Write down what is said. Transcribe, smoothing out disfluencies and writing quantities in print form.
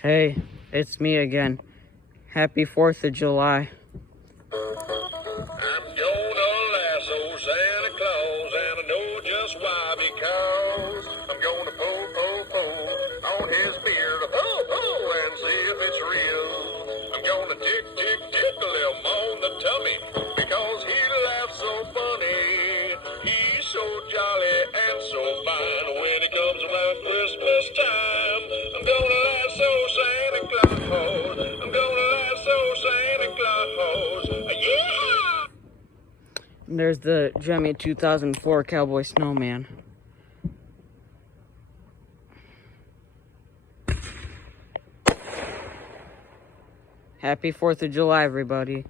Hey, it's me again. Happy 4th of July. I'm gonna lasso Santa Claus, and I know just why, because I'm gonna pull on his beard, and see if it's real. I'm gonna tickle him on the tummy, because he laughs so funny. He's so jolly and so fine when it comes around Christmas time. I'm gonna lasso Santa Claus. I'm gonna lasso Santa Claus. Yeah! There's the Gemmy 2004 cowboy snowman. Happy 4th of July, everybody.